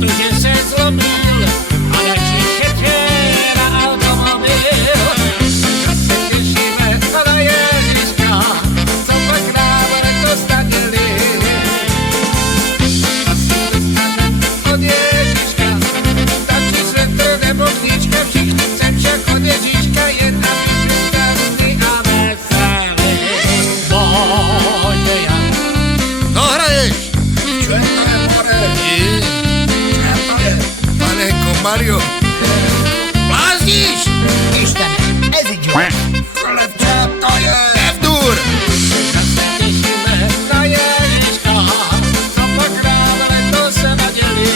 protože se zlomil a radši šetře na automobil. Tak se těšíme na Ježíška, co pak nám letos naděli. Asi dostanem od Ježíška, stačí svetr nebo knížka, všichni chcem však od Ježíška, jen aby byl šťastný a veselý. Pojďte Jan. No hraješ? Čo je to je more? Čo to je? Panenko Mario. Blázníš? Ištene, eziďu. Ale čo to je? Evdúr. Tak se těšíme na Ježíška, co pak nám letos se naděli.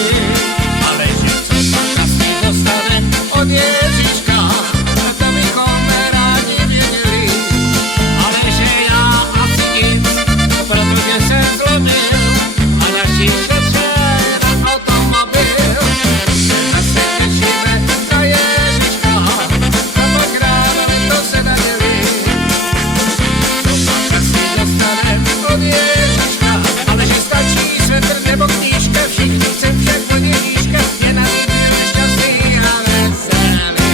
Ale že co pak asi dostanem od Ježíška, to bychom rádi věděli. Ale že já asi nic, protože jsem zlomil a naši šetře na automobil. Tak se těšíme na Ježíška, co pak nám letos se naděli. Co pak asi dostanem od Ježíška, ale že stačí svetr nebo knížka, všichni chcem však od Ježíška, je na ním šťastný a veselý.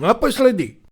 Naposledy.